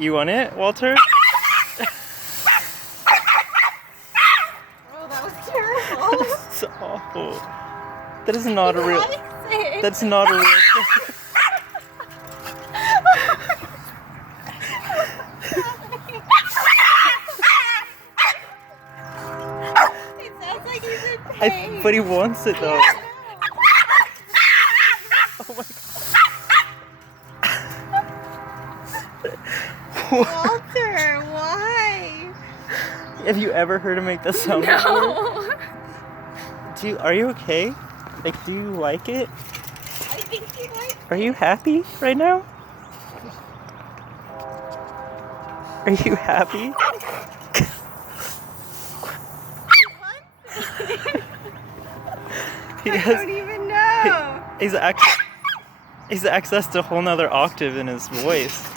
You want it, Walter? Oh, that was terrible. That's awful. That is not a real. Sick. That's not a real. It sounds like he's in pain. But he wants it though. Oh my God. Walter, why? Have you ever heard him make that sound before? No. Are you okay? Like, do you like it? I think he likes Are you happy right now? Are you happy? He I has, don't even know. he's accessed a whole nother octave in his voice.